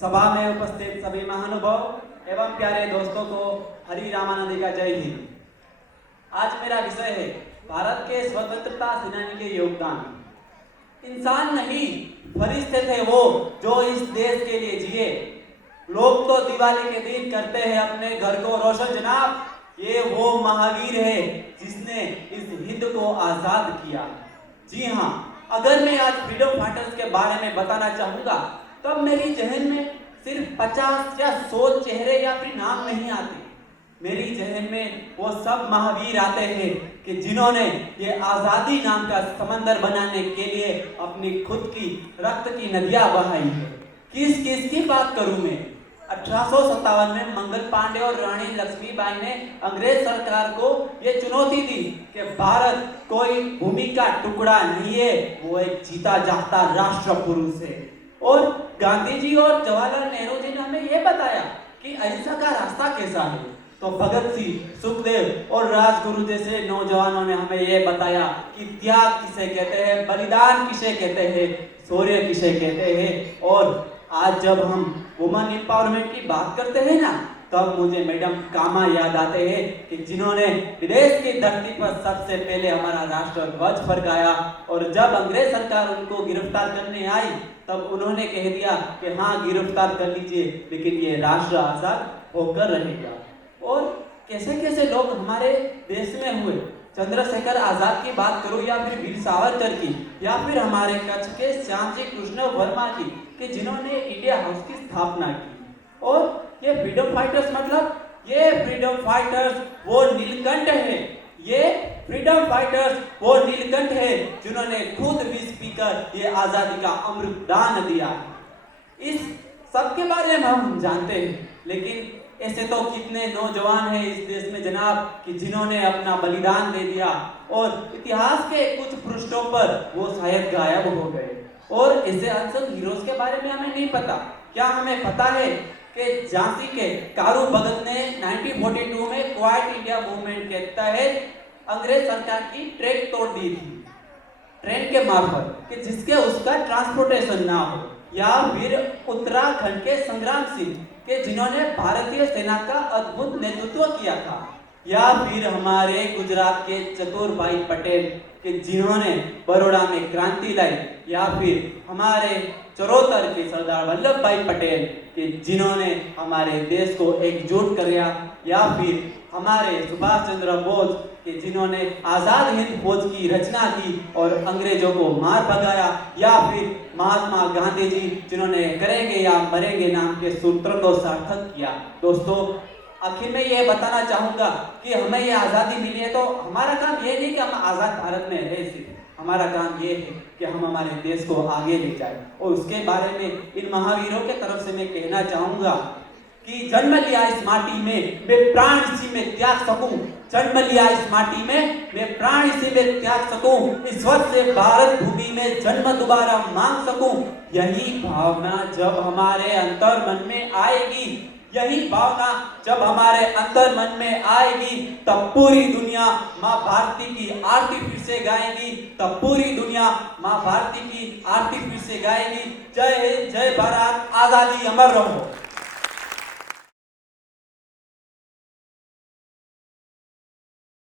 सभा में उपस्थित सभी महानुभाव एवं प्यारे दोस्तों को हरि रामानंद का जय हिंद। आज मेरा विषय है भारत के स्वतंत्रता सेनानी के योगदान। इंसान नहीं फरिश्ते थे वो जो इस देश के लिए जिए। लोग तो दिवाली के दिन करते हैं अपने घर को रोशन जनाब, ये वो महावीर है जिसने इस हिंद को आजाद किया। जी हाँ, अगर मैं आज फ्रीडम फाइटर्स के बारे में बताना चाहूंगा तब मेरी जहन में सिर्फ 50 या 100 चेहरे या फिर नाम नहीं आते। मेरी जहन में वो सब महावीर आते हैं कि जिन्होंने ये आज़ादी नाम का समंदर बनाने के लिए अपनी खुद की रक्त की नदियां बहाई है। किस किस की बात करूं मैं? 1857 में मंगल पांडे और रानी लक्ष्मीबाई ने अंग्रेज सरकार को ये चुनौती दी कि भारत कोई भूमि का टुकड़ा नहीं है, वो एक जीता जागता राष्ट्र पुरुष है। और गांधी जी और जवाहरलाल नेहरू जी ने हमें यह बताया कि अहिंसा का रास्ता कैसा है। तो भगत सिंह, सुखदेव और राजगुरु जैसे नौजवानों ने हमें यह बताया कि त्याग किसे कहते हैं, बलिदान किसे कहते हैं, शौर्य किसे कहते हैं। और आज जब हम वुमेन एम्पावरमेंट की बात करते हैं ना, तब मुझे मैडम कामा याद आते हैं कि जिन्होंने विदेश की धरती पर सबसे पहले हमारा राष्ट्र ध्वज फरकाया। और जब अंग्रेज सरकार उनको गिरफ्तार करने आई तब उन्होंने कह दिया कि हाँ गिरफ्तार कर लीजिए, लेकिन ये राष्ट्र आजाद होकर रहेगा। और कैसे कैसे लोग हमारे देश में हुए। चंद्रशेखर आजाद की बात करूं या फिर वीर सावरकर की या फिर हमारे कच्छ के श्याम जी कृष्ण वर्मा की, कि जिन्होंने इंडिया हाउस की स्थापना की। और ये फ्रीडम फाइटर्स मतलब ये फ्रीडम फाइटर्स वो नीलकंठ है, ये फ्रीडम फाइटर्स वो नीलकंठ है जिन्होंने खुद विष पीकर ये आजादी का अमृत दान दिया। इस सब के बारे में हम जानते हैं, लेकिन ऐसे तो कितने नौजवान हैं इस देश में जनाब कि जिन्होंने अपना बलिदान दे दिया और इतिहास के कुछ पृष्ठों पर वो शायद गायब हो गए। और ऐसे अनसंग हीरोज के बारे में हमें नहीं पता। क्या हमें पता है कि झांसी के कारू भगत ने 1942 में क्वाइट इंडिया मूवमेंट के तहत अंग्रेज सरकार की ट्रेन तोड़ दी थी ट्रेन के मार्फत, कि जिसके उसका ट्रांसपोर्टेशन ना हो। या फिर उत्तराखंड के संग्राम सिंह के जिन्होंने भारतीय सेना का अद्भुत नेतृत्व किया था। या फिर हमारे गुजरात के चतुर भाई पटेल के जिन्होंने बड़ौदा में क्रांति लाई। या फिर हमारे चरोतर के सरदार वल्लभ भाई पटेल के जिन्होंने हमारे देश को एकजुट किया। या फिर हमारे सुभाष चंद्र बोस के जिन्होंने आजाद हिंद फौज की रचना की और अंग्रेजों को मार भगाया। या फिर महात्मा गांधी जी जिन्होंने करेंगे या मरेंगे नाम के सूत्र को सार्थक किया। दोस्तों, आखिर में ये बताना चाहूंगा कि हमें ये आज़ादी मिली है तो हमारा काम ये नहीं कि हम आज़ाद भारत में रहे, सिर्फ हमारा काम ये है कि हम हमारे देश को आगे ले जाए। और उसके बारे में इन महावीरों के तरफ से मैं कहना चाहूंगा कि जन्म लिया इस माटी में मैं प्राण इसी में त्याग सकूं। जन्म लिया इस माटी में मैं प्राण इसी में त्याग सकूं। इस वक्त से भारत भूमि में जन्म दोबारा मांग सकूं। यही भावना जब हमारे अंतर मन में आएगी, यही भावना जब हमारे अंतर मन में आएगी, तब पूरी दुनिया माँ भारती की आरती फिर से गाएगी। तब पूरी दुनिया माँ भारती की आरती फिर से गाएगी। जय हिंद, जय भारत, आजादी अमर रहो।